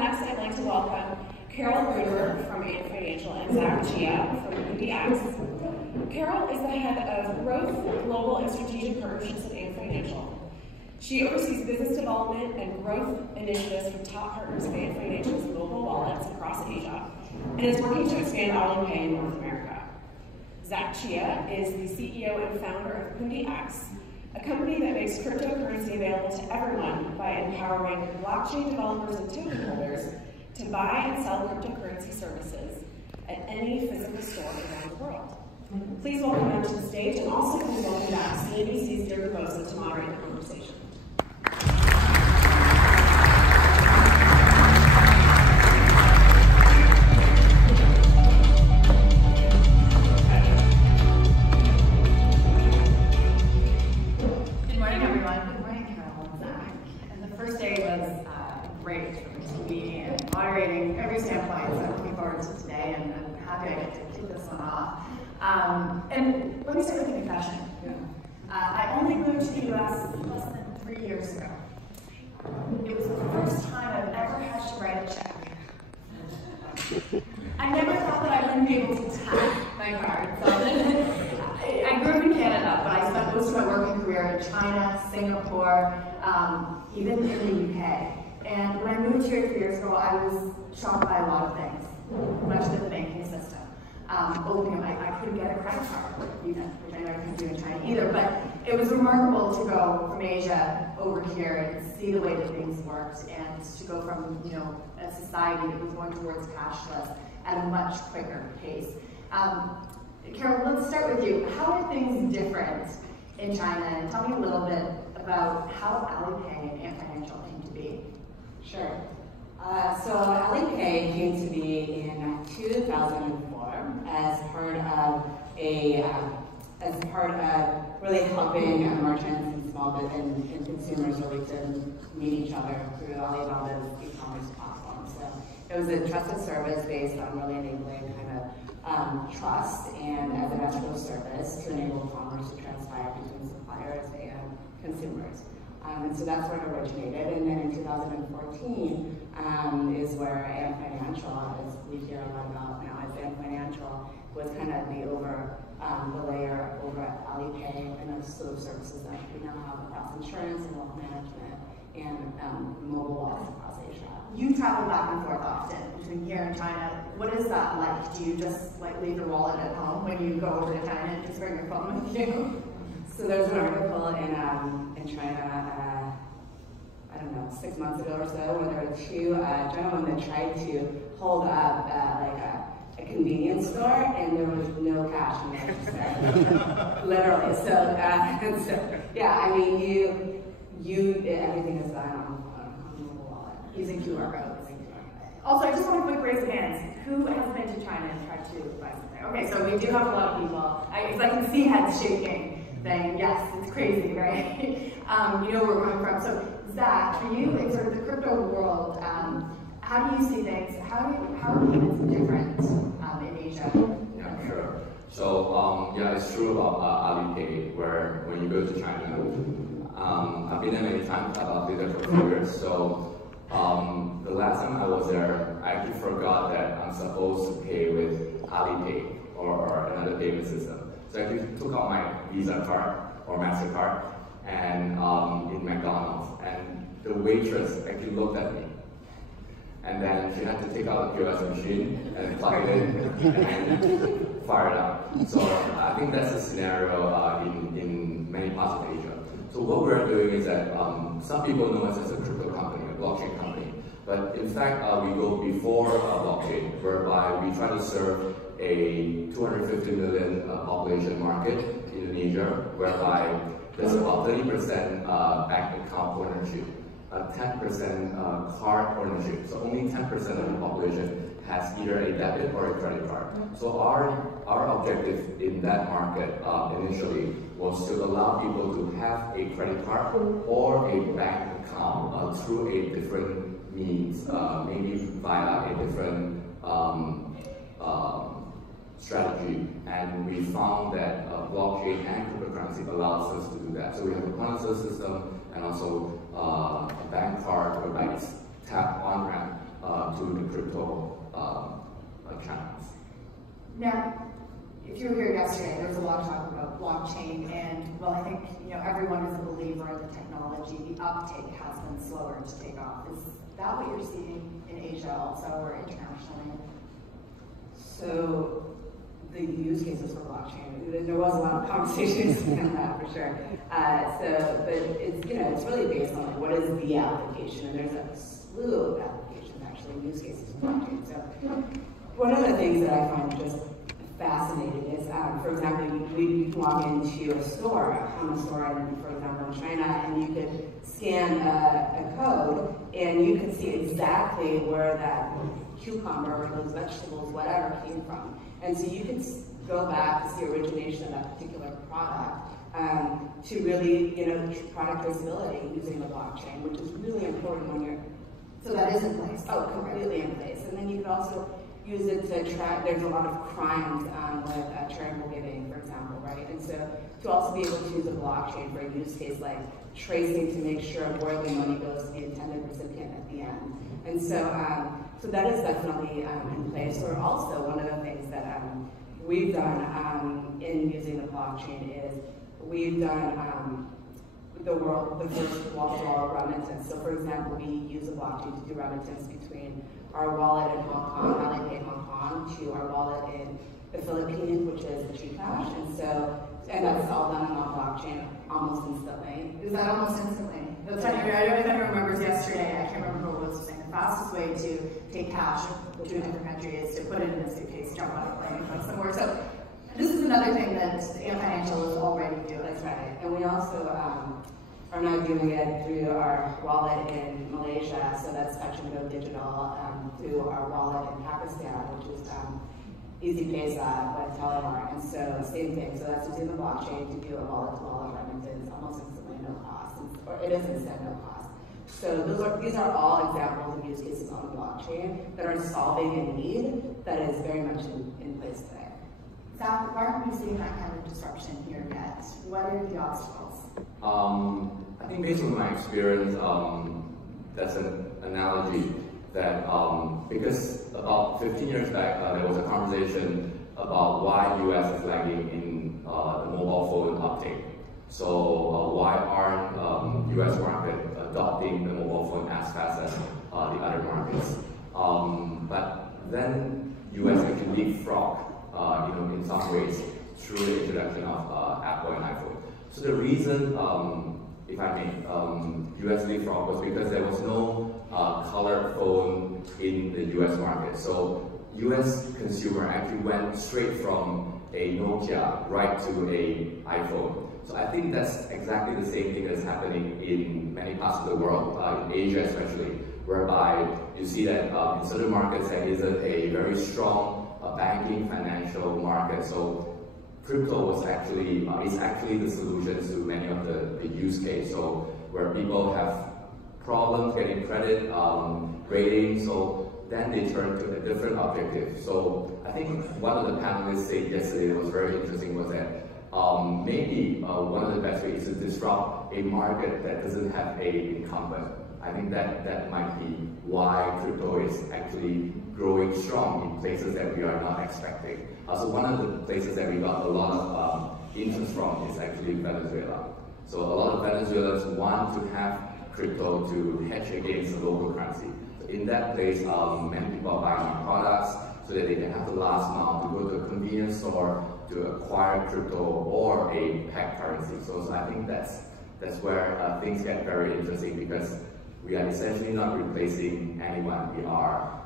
next I'd like to welcome Carol Grunberg from AntFinancial and Zac Chea from Pundi. Carol is the head of Growth, Global and Strategic Partnerships at AntFinancial. She oversees business development and growth initiatives for top partners of AntFinancial's mobile wallets across Asia, and is working to expand Alipay in North America. Zac Chea is the CEO and founder of Pundi, a company that makes cryptocurrency available to everyone by empowering blockchain developers and token holders to buy and sell cryptocurrency services at any physical store around the world. Please welcome them to the stage, and also please welcome back CNBC's Deirdre Bosa to moderate the conversation. Moderating every standpoint, so I'm looking forward to today, and I'm happy I get to kick this one off. And let me start with a confession. I only moved to the US less than 3 years ago. It was the first time I've ever had to write a check. I never thought that I wouldn't be able to tap my card. So I grew up in Canada, but I spent most of my working career in China, Singapore, even in the UK. And when I moved here 3 years ago, I was shocked by a lot of things, much of the banking system. I couldn't get a credit card, even, which I never could do in China either. But it was remarkable to go from Asia over here and see the way that things worked, and to go from a society that was going towards cashless at a much quicker pace. Carol, let's start with you. How are things different in China? And tell me a little bit about how Alipay and AntFinancial came to be. Sure. So Alipay came to be in 2004 as part of really helping merchants and small business and consumers really to meet each other through Alibaba's e-commerce platform. So it was a trusted service based on really enabling kind of trust and as an ethical service to enable commerce to transpire between suppliers and consumers. And so that's where it originated. And then in 2014 is where AntFinancial, as we hear a lot about now, as AntFinancial was kind of the layer over at Alipay and a slew of services that we now have across insurance and wealth management and mobile wallets across Asia. You travel back and forth often between here and China. What is that like? Do you just leave your wallet at home when you go over to China and just bring your phone with you? So there's an article in China, I don't know, 6 months ago or so, where there were two gentlemen that tried to hold up a convenience store, and there was no cash in the register, literally. So, yeah, I mean, everything is done on mobile wallet using QR codes. Also, I just want a quick raise of hands. Who has been to China and tried to buy something? Okay, so we do have a lot of people. I can see heads shaking, saying, yes, it's crazy, right? You know where we're coming from. So, Zac, for you, in sort of the crypto world, how do you see things? How are payments different in Asia? Yeah, sure. So, yeah, it's true about Alipay, where when you go to China, I've been there many times. I've been there for a few years. So, the last time I was there, I actually forgot that I'm supposed to pay with Alipay or another payment system. So I actually took out my Visa card or MasterCard and in McDonald's, and the waitress actually looked at me. And then she had to take out the POS machine and plug it in and fire it up. So I think that's a scenario in many parts of Asia. So what we're doing is that some people know us as a crypto company, a blockchain company. But in fact, we go before blockchain, whereby we try to serve a 250 million population market in Indonesia, whereby there's about 30% bank account ownership, 10% card ownership. So only 10% of the population has either a debit or a credit card. So our objective in that market initially was to allow people to have a credit card or a bank account through a different means, maybe via a different strategy. And we found that blockchain and cryptocurrency allows us to do that. So we have a point-of-sale system and also a bank card or bank tap on-ramp crypto channels. Now, if you were here yesterday, there was a lot of talk about blockchain, and well, I think everyone is a believer in the technology. The uptake has been slower to take off. Is that what you're seeing in Asia also, or internationally? So the use cases for blockchain, there was a lot of conversations on that for sure. But it's really based on like, what is the application, and there's a slew of applications actually, use cases for blockchain. So one of the things that I find just fascinating is, for example, you can walk into a store, a Hama store, for example, in China, and you could scan a code, and you could see exactly where that cucumber or those vegetables, whatever, came from. And so you can go back to see origination of that particular product to really, product traceability using the blockchain, which is really important when you're... So that is in place? Oh, completely in place. And then you can also use it to track, there's a lot of crimes with charitable giving, for example, right? And so to also be able to use a blockchain for a use case like tracing to make sure where the money goes to the intended recipient at the end. And so, so that is definitely in place. Or also one of the things that we've done in using the blockchain is we've done the first wall-to-wall remittance. So for example, we use the blockchain to do remittance between our wallet in Hong Kong, Alipay Hong Kong, to our wallet in the Philippines, which is the GCash. And that's all done on blockchain almost instantly. Is that almost instantly? That's funny. I don't know if anyone remembers yesterday, I can't remember who was saying the fastest way to take cash to a different country is to put it in a suitcase, jump on a plane, and go somewhere. So this is another thing that AntFinancial is already doing. That's right. And we also are now doing it through our wallet in Malaysia, so that's Touch and Go Digital, through our wallet in Pakistan, which is Easy Paysa with Telemart. And so same thing. So that's using the blockchain to do a wallet-to-wallet remittance almost instantly, no cost, or it is instant, no cost. So these are all examples of use cases on the blockchain that are solving a need that is very much in place today. Zac, why aren't we seeing that kind of disruption here yet? What are the obstacles? I think based on my experience, that's an analogy that because about 15 years back, there was a conversation about why US is lagging in the mobile phone uptake. So why aren't US market adopting the mobile phone as fast as the other markets? But then US actually leapfrog, in some ways through the introduction of Apple and iPhone. So the reason, if I may, US leapfrog was because there was no colored phone in the US market. So US consumer actually went straight from a Nokia right to an iPhone. So I think that's exactly the same thing that's happening in many parts of the world, in Asia especially, whereby you see that in certain markets there isn't a very strong banking financial market. So crypto was actually is actually the solution to many of the use cases. So where people have problems getting credit, grading, so then they turn to a different objective. So I think one of the panelists said yesterday that was very interesting was that maybe one of the best ways is to disrupt a market that doesn't have an incumbent. I think that might be why crypto is actually growing strong in places that we are not expecting. So one of the places that we got a lot of interest from is actually Venezuela. So a lot of Venezuelans want to have crypto to hedge against the local currency. So in that place, many people are buying products so that they can have the last mile to go to a convenience store to acquire crypto or a pegged currency. So I think that's where things get very interesting, because we are essentially not replacing anyone. We are,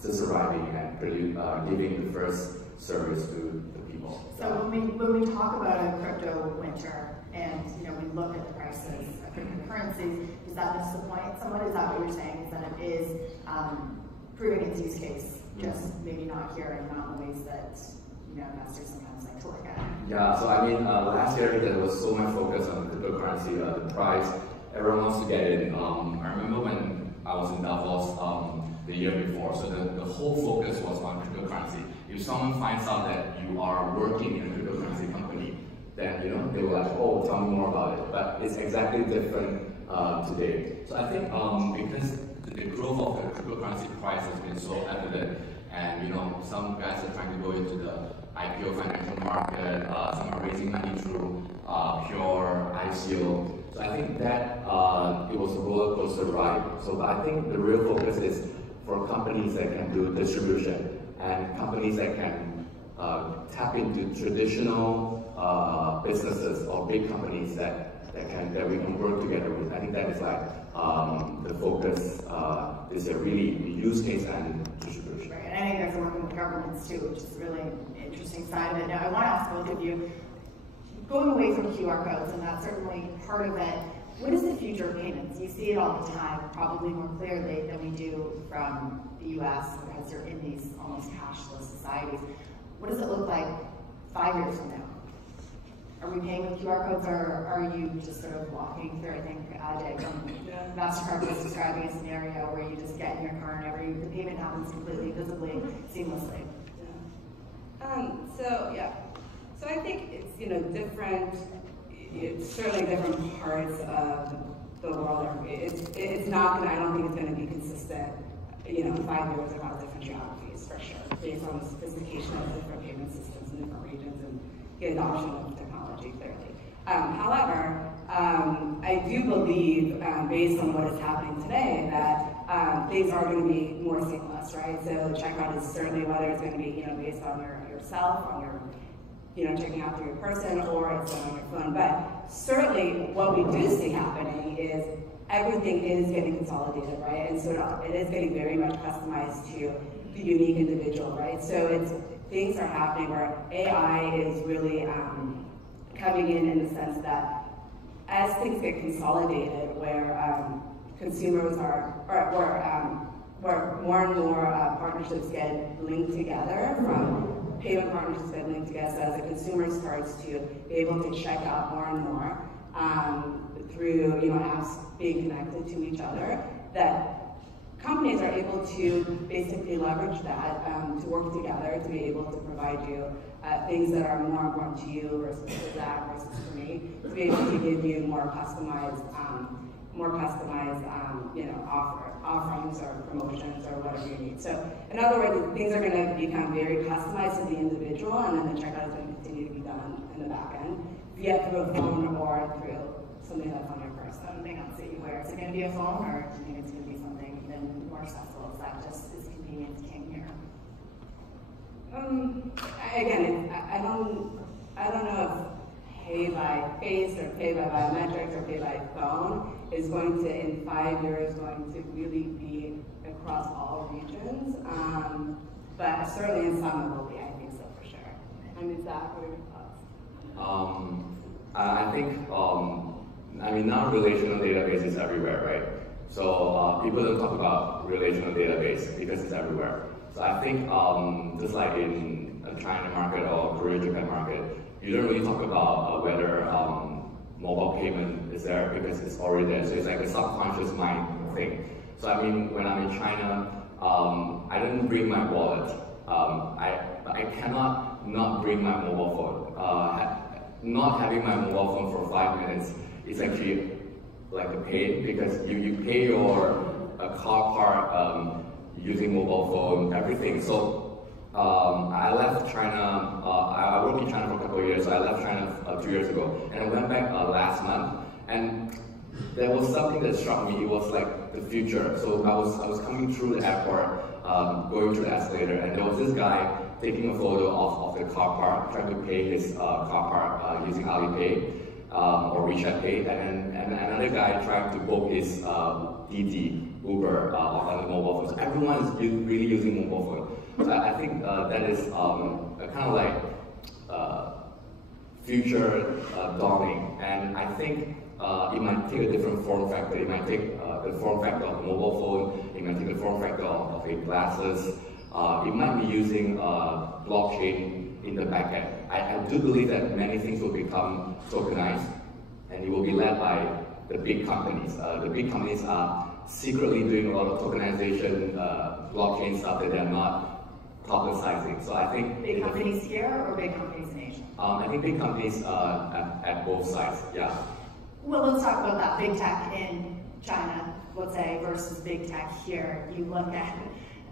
just arriving and giving the first service to the people. So when we talk about a crypto winter and we look at the prices of cryptocurrencies, does that miss the point somewhat? Is that what you're saying? Is that it is proving its use case, just maybe not here and not in the ways that investors sometimes like to look at? Yeah, so I mean, last year there was so much focus on cryptocurrency, the price. Everyone wants to get in. I remember when I was in Davos the year before, so the whole focus was on cryptocurrency. If someone finds out that you are working in a cryptocurrency company, then they were like, oh, tell me more about it. But it's exactly different today. So I think because the growth of the cryptocurrency cryptocurrency price has been so evident, and some guys are trying to go into the IPO financial market, some are raising money through pure ICO. So I think that it was a roller coaster ride. So I think the real focus is for companies that can do distribution and companies that can tap into traditional businesses or big companies that we can work together with. I think that is like the focus is a really use case and distribution. Right, and I know you guys are working with governments too, which is really an interesting side of it. Now I want to ask both of you, going away from QR codes, and that's certainly part of it, what is the future of payments? You see it all the time, probably more clearly than we do from the US, because they're in these almost cashless societies. What does it look like 5 years from now? Are we paying with QR codes, or are you just sort of walking through? I think Ajay from MasterCard was describing a scenario where you just get in your car and the payment happens completely, visibly, seamlessly. So I think it's different. It's certainly different parts of the world. It's not going. I don't think it's going to be consistent. In 5 years across different geographies for sure, based on the sophistication of different payment systems in different regions and the adoption of technology clearly. However, I do believe, based on what is happening today, that things are going to be more seamless, right? So checkout is certainly, whether it's going to be based on yourself, on your checking out through your person, or it's on your phone. But certainly what we do see happening is everything is getting consolidated, right? And so it is getting very much customized to the unique individual, right? So things are happening where AI is really coming in the sense that as things get consolidated, where consumers where more and more partnerships get linked together, from payment partnerships get linked together, so as a consumer starts to be able to check out more and more through apps being connected to each other, that companies are able to basically leverage that to work together to be able to provide you things that are more important to you versus to Zac versus to me, to be able to give you more customized offerings or promotions or whatever you need. So in other words, things are going to become very customized to the individual, and then the checkout is going to continue to be done in the back end, via through a phone or through something that's on your person. Something else that you wear. Is it going to be a phone, or do you think it's going to be something even more accessible? Is that just as convenient king here? Again, I don't know if pay by face or pay by biometrics or pay by phone is going to, in 5 years, going to really be across all regions. But certainly in some it will be, I think so for sure. Zac, what are your thoughts? I think, now relational database is everywhere, right? So people don't talk about relational database because it's everywhere. So I think just like in the China market or Korea, Japan market, you don't really talk about whether mobile payment is there because it's already there. So it's like a subconscious mind thing. So when I'm in China, I don't bring my wallet. I cannot not bring my mobile phone. Not having my mobile phone for 5 minutes is actually like a pain, because you pay your car part using mobile phone, everything. So I left China, I worked in China for a couple of years, so I left China 2 years ago, and I went back last month, and there was something that struck me. It was like the future. So I was coming through the airport, going through the escalator, and there was this guy taking a photo of the car park, trying to pay his car park using Alipay or WeChat Pay, and another guy trying to book his Didi, Uber on the mobile phone. So everyone is really using mobile phone. So I think that is kind of like future dawning, and I think it might take a different form factor. It might take the form factor of a mobile phone. It might take the form factor of a glasses. It might be using blockchain in the back end. I do believe that many things will become tokenized, and it will be led by the big companies. The big companies are secretly doing a lot of tokenization, blockchain stuff that they're not publicizing. So I think big companies here or big companies in Asia? I think big companies at both sides. Yeah. Well, let's talk about that. Big tech in China. let's say, versus big tech here, you look at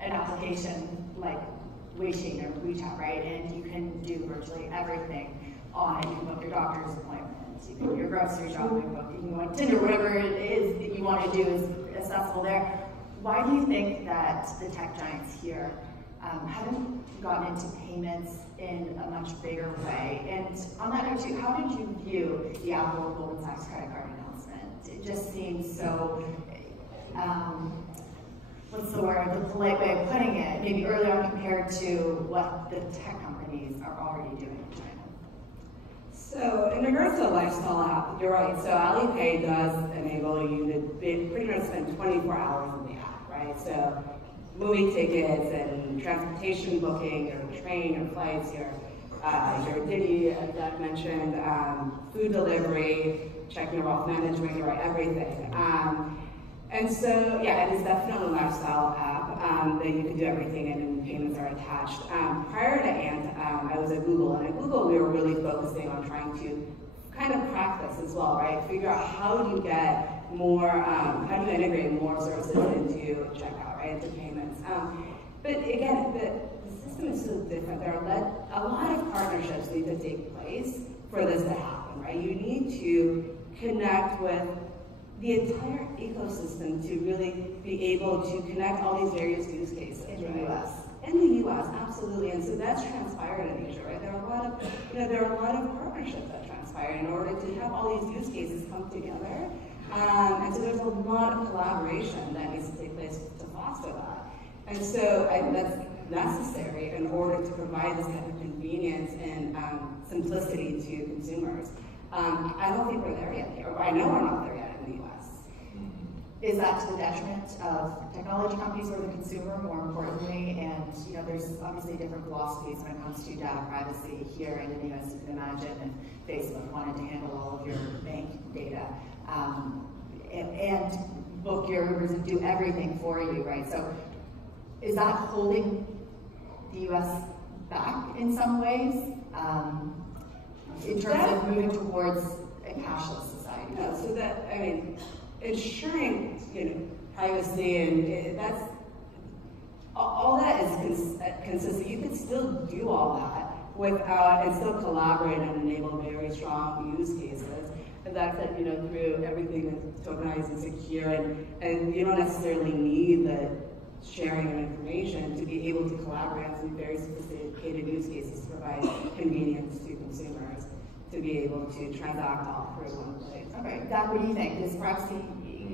an application like Weixin or WeChat, right? And you can do virtually everything on it. You can book your doctor's appointments, you can do your grocery shopping book, you can go on Tinder, whatever it is that you want to do is accessible there. Why do you think that the tech giants here haven't gotten into payments in a much bigger way? And on that note too, how did you view the Apple Goldman Sachs credit card announcement? It just seems so, what's the word, the polite way of putting it, maybe early on compared to what the tech companies are already doing in China. So in regards to a lifestyle app, you're right. So Alipay does enable you to pretty much spend 24 hours in the app, right? So movie tickets and transportation booking, or train or flights, your Didi, as Doug mentioned, food delivery, checking your wealth management, right, everything. And so, yeah, it is definitely a lifestyle app that you can do everything in, and payments are attached. Prior to Ant, I was at Google, and at Google we were really focusing on trying to kind of crack this as well, right? Figure out how do you get more, how do you integrate more services into checkout, right, into payments. But again, the system is so different. There are a lot of partnerships need to take place for this to happen, right? You need to connect with the entire ecosystem to really be able to connect all these various use cases. In the US. In the US, absolutely. And so that's transpired in Asia, right? There are a lot of, there are a lot of partnerships that transpire in order to have all these use cases come together. And so there's a lot of collaboration that needs to take place to foster that. And so that's necessary in order to provide this kind of convenience and simplicity to consumers. I don't think we're there yet, or I know we're not there yet in the US. Is that to the detriment of technology companies or the consumer, more importantly? And there's obviously different philosophies when it comes to data privacy here in the US. You can imagine if Facebook wanted to handle all of your bank data and book your Ubers and do everything for you, right? So is that holding the US back in some ways in terms of moving towards a cashless society? No, so that, I mean, ensuring privacy and that's all that is consistent. You can still do all that without and still collaborate and enable very strong use cases. And that's through everything that's tokenized and secure, and you don't necessarily need the sharing of information to be able to collaborate on some very sophisticated use cases to provide convenience to consumers to be able to transact all through one place. Okay, Doc, what do you think? Is privacy,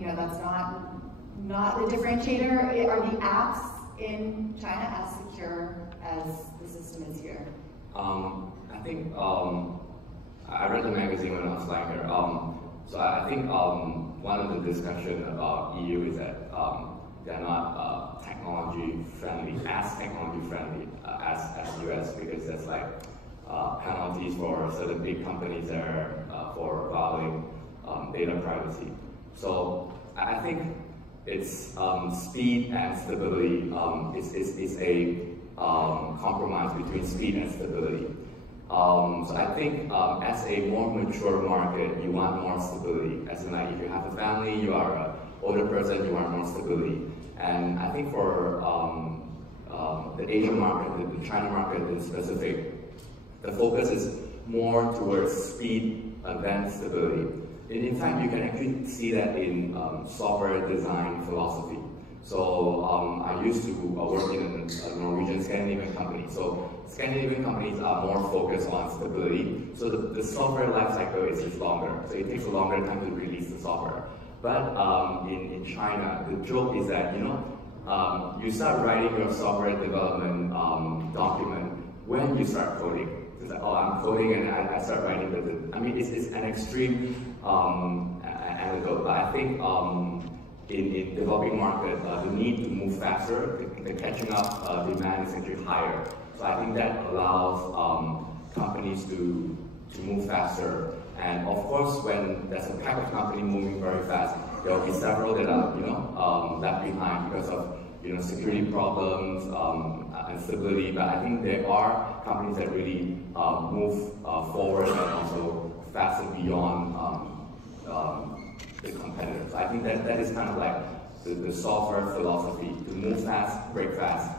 that's not the differentiator? Are the apps in China as secure as the system is here? I think I read the magazine when I was flying there. So I think one of the discussion about EU is that they're not technology friendly as US, because there's like penalties for certain big companies there for violating data privacy. So I think it's speed and stability. It's a compromise between speed and stability. So I think as a more mature market, you want more stability. As in, like, if you have a family, you are an older person, you want more stability. And I think for the Asian market, the China market in specific, the focus is more towards speed than stability. In fact, you can actually see that in software design philosophy. So I used to work in a Norwegian Scandinavian company. So Scandinavian companies are more focused on stability. So the software lifecycle is just longer. So it takes a longer time to release the software. But in China, the joke is that you start writing your software development document when you start coding. It's like, oh, I'm coding and I start writing. But I mean, it's an extreme anecdote. But I think in developing market, the need to move faster, the catching up demand is actually higher. So I think that allows companies to move faster. And of course, when there's a type of company moving very fast, there will be several that are left behind because of security problems and stability. But I think there are companies that really move forward and also faster beyond the competitors. I think that is kind of like the software philosophy to move fast, break fast,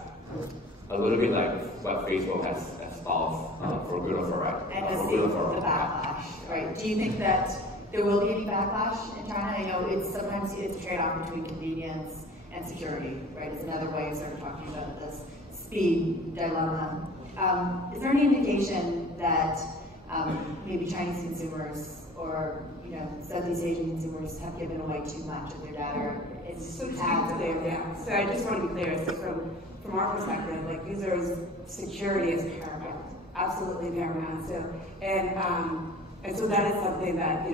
a little bit like what Facebook has followed for good or for right. And just the backlash, right? Do you think that there will be any backlash in China? I know sometimes it's a trade-off between convenience and security, right? It's another way of sort of talking about this speed dilemma. Is there any indication that maybe Chinese consumers or Southeast Asian consumers have given away too much of their data? So I just want to be clear. So from our perspective, like users' security is paramount, absolutely paramount. So and so that is something that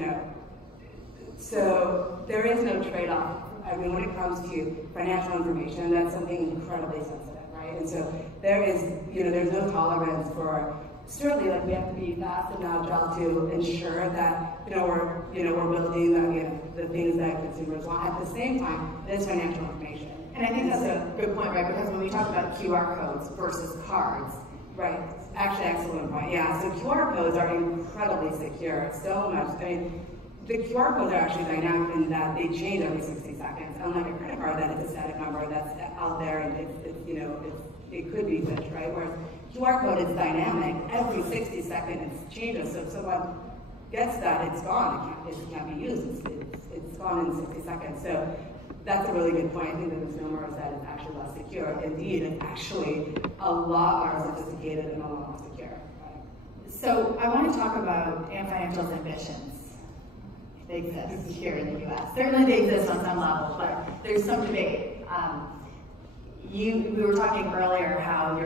So there is no trade-off. I mean, when it comes to financial information, that's something incredibly sensitive, right? And so there is, there's no tolerance for. Certainly, like we have to be fast and agile to ensure that we're building the things that consumers want. At the same time, there's financial information, and I think that's a good point, right? Because when we talk about QR codes versus cards, right? Actually, excellent point. Yeah. So QR codes are incredibly secure. So much. I mean, the QR codes are actually dynamic in that they change every 60 seconds. Unlike a credit card, that is a static number that's out there and it could be glitched, right? Whereas QR code is dynamic. Every 60 seconds it changes. So if someone gets that, it's gone. It can't be used. It's gone in 60 seconds. So that's a really good point. I think the misnomer is that it's actually less secure. Indeed, it's actually a lot more sophisticated and a lot more secure. Right? So I want to talk about AntFinancial's ambitions. They exist here in the U.S. Certainly they exist on some level, but there's some debate. We were talking earlier how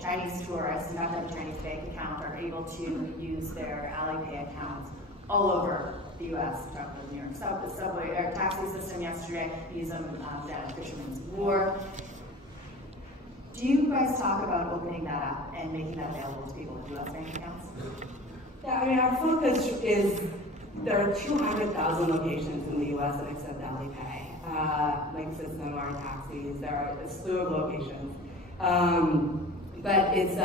Chinese tourists who don't have a Chinese bank account are able to use their Alipay accounts all over the U.S. Travel to New York the subway or taxi system yesterday, use them down at Fisherman's Wharf. Do you guys talk about opening that up and making that available to people with U.S. bank accounts? Yeah, I mean, our focus is there are 200,000 locations in the U.S. that accept Alipay. Like system or taxis, there are a slew of locations. But it's,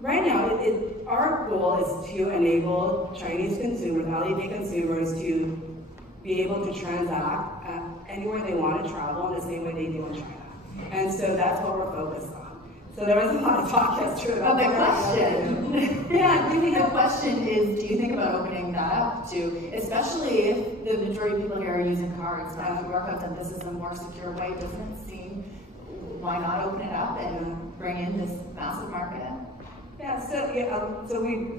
right now, our goal is to enable Chinese consumers, Alipay consumers, to be able to transact anywhere they want to travel in the same way they do in China. And so that's what we're focused on. So there was a lot of talk yesterday about the question. Yeah, the question is, do you think about opening that up to, especially if the majority of people here are using cards, not QR codes, and this is a more secure way, doesn't it seem, why not open it up and bring in this massive market? Yeah, so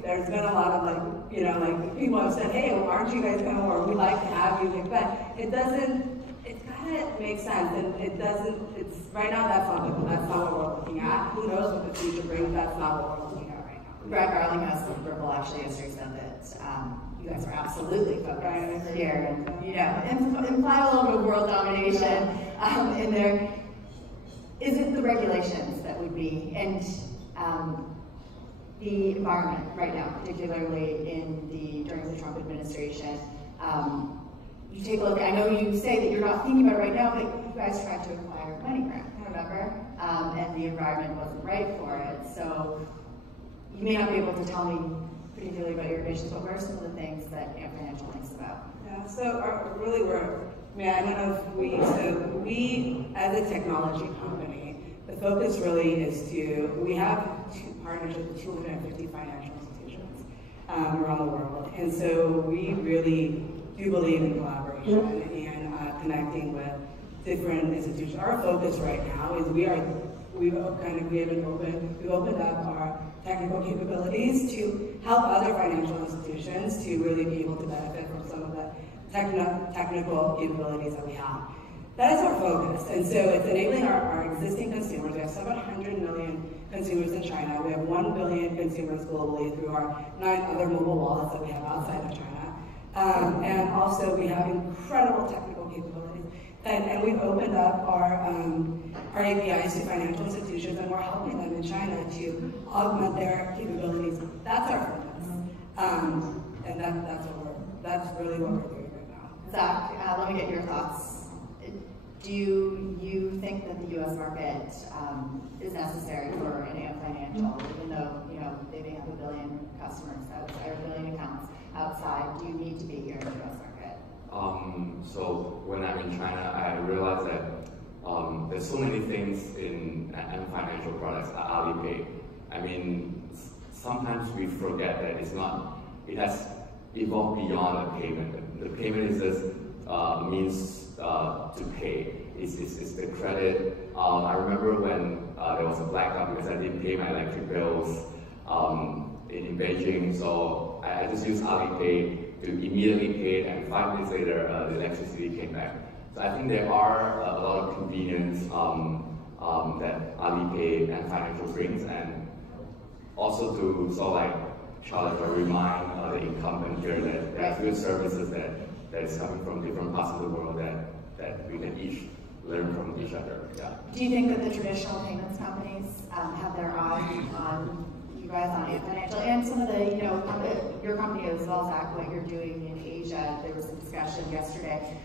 there's been a lot of people have said, hey, aren't you guys going to, or we'd like to have you, but it kind of makes sense, and right now that's not what we're looking at. Who knows what the future brings, that's not what we're looking at right now. Greg Arlinghouse of Ripple actually yesterday said that you guys are absolutely focused here, and imply a little bit of world domination in there. Is it the regulations that would be, and the environment right now, particularly during the Trump administration? You take a look, I know you say that you're not thinking about it right now, but you guys tried to acquire MoneyGram, remember? And the environment wasn't right for it. So you may not be able to tell me particularly about your ambitions, but what are some of the things that AntFinancial thinks about? Yeah, so I don't know if we as a technology company, the focus really is we have partnerships with 250 financial institutions around the world. And so we really do believe in collaboration and connecting with different institutions. Our focus right now is we've opened up our technical capabilities to help other financial institutions to really be able to benefit from some of the technical capabilities that we have. That is our focus, and so it's enabling our existing consumers. We have 700 million consumers in China. We have 1 billion consumers globally through our 9 other mobile wallets that we have outside of China. And also we have incredible technical capabilities. And we've opened up our APIs to financial institutions, and we're helping them in China to augment their capabilities. That's our focus. And that's really what we're doing right now. Zac, let me get your thoughts. Do you think that the U.S. market is necessary for an AntFinancial, even though they may have 1 billion customers outside, or 1 billion accounts outside? Do you need to be here in the U.S. market? So when I'm in China, I realized that there's so many things in AntFinancial products at Alipay. I mean, sometimes we forget that it has evolved beyond a payment. The payment is just means to pay. It's the credit. I remember when there was a blackout because I didn't pay my electric bills in Beijing, so I just used Alipay to immediately pay, and 5 minutes later, the electricity came back. So I think there are a lot of convenience that Alipay and AntFinancial brings, and also to sort of like challenge or remind the incumbent here that there are good services that is coming from different parts of the world that we can each learn from each other. Yeah. Do you think that the traditional payments companies have their eye on you guys on AntFinancial and some of the, your company as well, Zach, what you're doing in Asia? There was a discussion yesterday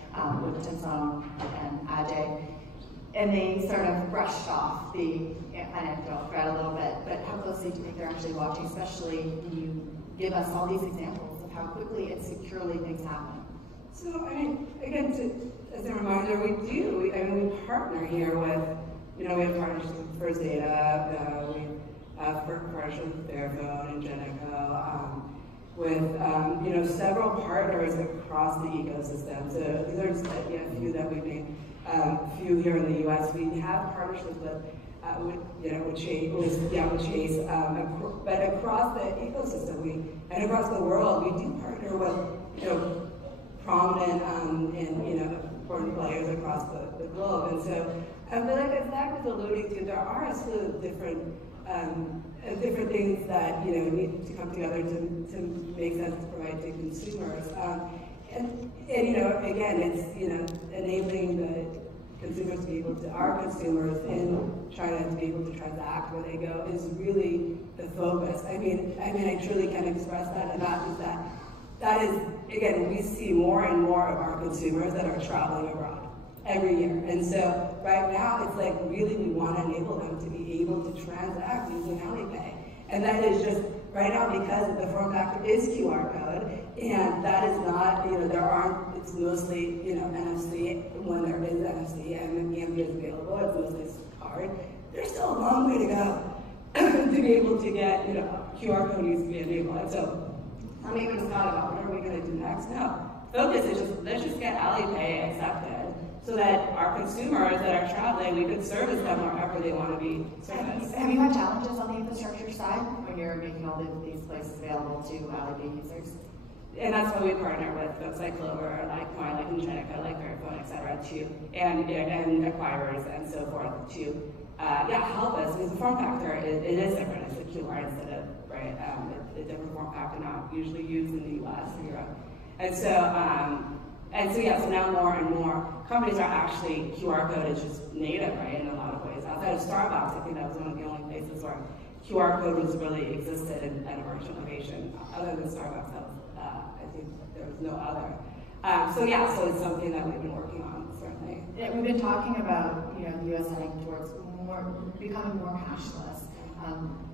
with Tinsong and Ajay, and they sort of brushed off the AntFinancial thread a little bit, but how closely do you think they're actually watching, especially when you give us all these examples of how quickly and securely things happen? So, I mean, again, as a reminder, we partner here with, we have partnerships with First Data, we have partnerships with Fairphone and Geneco, with, several partners across the ecosystem. So these are just a few that we've made, a few here in the US. We have partnerships with Chase, but across the ecosystem, and across the world, we do partner with, prominent and important players across the globe. And so, but like as Zach was alluding to, there are a slew of different things that need to come together to make sense to provide to consumers. And again, it's enabling the consumers to be able to, our consumers in China to be able to transact where they go is really the focus. I mean, I truly can express that, and that is, again, we see more and more of our consumers that are traveling abroad every year. And so right now, it's like really we want to enable them to be able to transact using Alipay. And that is just, right now, because the form factor is QR code, and that is not, it's mostly, NFC, when there is NFC and the EMV is available, it's mostly card. There's still a long way to go to be able to get, QR code needs to be enabled. And so, I'm even thought about what are we going to do next? No. Focus is let's just get Alipay accepted so that our consumers that are traveling, we could service them wherever they want to be serviced. Have you had challenges on the infrastructure side when you're making all these places available to Alipay users? And that's why we partner with folks like Clover, like Coin, like Geneco, like Fairphone, et cetera, and acquirers and so forth to help us. Because the form factor, it is different. It's a QR instead of, right, a different form factor not usually used in the US or Europe. And so now more and more companies are actually, QR code is just native, right, in a lot of ways. Outside of Starbucks, I think that was one of the only places where QR code was really existed in an emerging innovation. Other than Starbucks, I think there was no other. So it's something that we've been working on, certainly. Yeah, we've been talking about, the US heading towards becoming more cashless.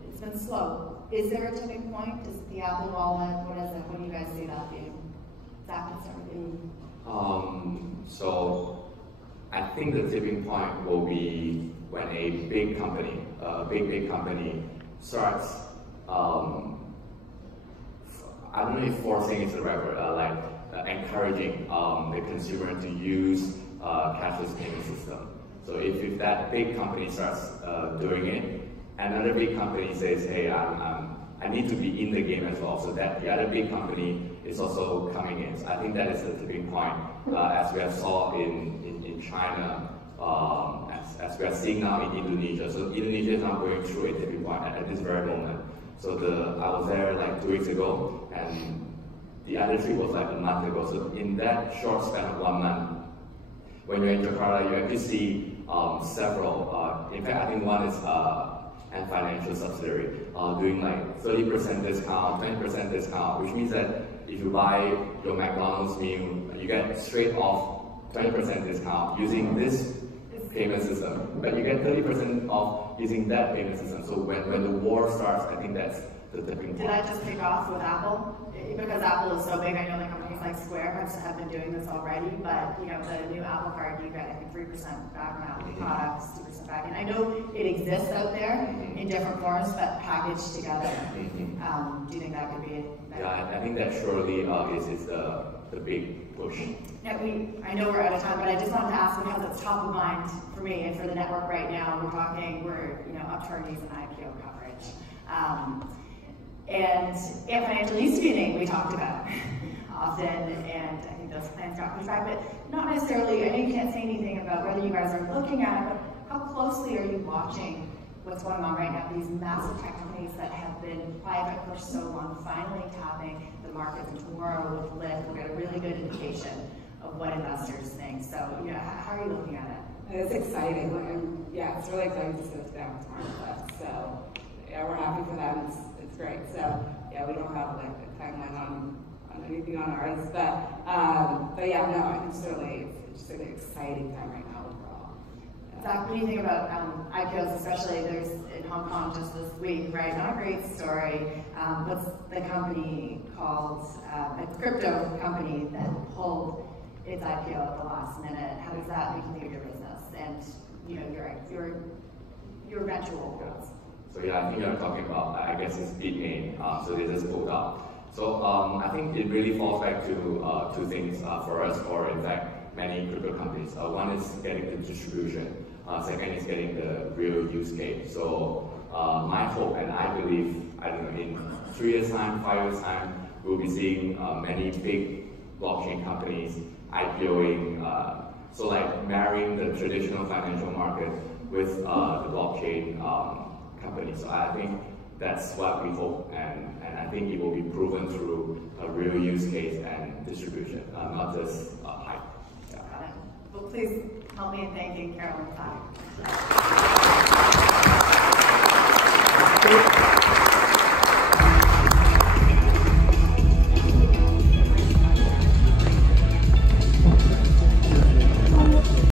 It's been slow. Is there a tipping point? Is the Apple Wallet? What is it? When do you guys see that being? Zach, can start with you. So I think the tipping point will be when a big company, big company starts, I don't know if forcing is the right word, encouraging the consumer to use cashless payment system. So if that big company starts doing it, another big company says, hey, I need to be in the game as well, so that the other big company is also coming in. So I think that is the tipping point, as we have saw in China, as we are seeing now in Indonesia. So Indonesia is now going through a tipping point at this very moment. So I was there like 2 weeks ago, and the other trip was like a month ago. So in that short span of 1 month, when you're in Jakarta, you actually see several. In fact, I think one is AntFinancial subsidiary doing like 30% discount, 20% discount, which means that if you buy your McDonald's meal, you get straight off 20% discount using this payment system, but you get 30% off using that payment system. So when the war starts, I think that's tipping Did point. that just kick off with Apple? Because Apple is so big, I know that companies like Square have been doing this already, but you know, the new Apple Card, you get I think 3% back on Apple products, 2% back. And I know it exists out there in different forms, but packaged together. Do you think that could be? Yeah, I think that surely is the big push. Yeah, I know we're out of time, but I just wanted to ask because it's top of mind for me and for the network right now. We're up to our knees in IPO coverage. And AntFinancial used to be a name we talked about often, and I think those plans got pushed back, but not necessarily. I know you can't say anything about whether you guys are looking at it, but how closely are you watching what's going on right now? These massive tech companies that have been private for so long, finally tapping the markets, and tomorrow with Lyft, we'll get a really good indication of what investors think. So, how are you looking at it? It's exciting, and yeah, it's really exciting to sit down with Lyft. So, yeah, we're happy for them. It's great. So, yeah, we don't have like a timeline on anything on ours, but yeah, no, I think certainly it's just an exciting time right now overall. Zach, what do you think about IPOs, especially there's in Hong Kong just this week, right? Not a great story. What's the company called? A crypto company that pulled its IPO at the last minute. How does that make you think of your business and your eventual goals? So yeah, I think you're talking about, I guess it's big name, so they just pulled out. So I think it really falls back to two things for us, or in fact, many crypto companies. One is getting the distribution. Second is getting the real use case. So my hope, and I believe, I don't know, in 3 years time, 5 years time, we'll be seeing many big blockchain companies IPOing, so like marrying the traditional financial market with the blockchain company. So I think that's what we hope, and I think it will be proven through a real use case and distribution, not just hype. Yeah. Got it. Well, please help me in thanking Carol and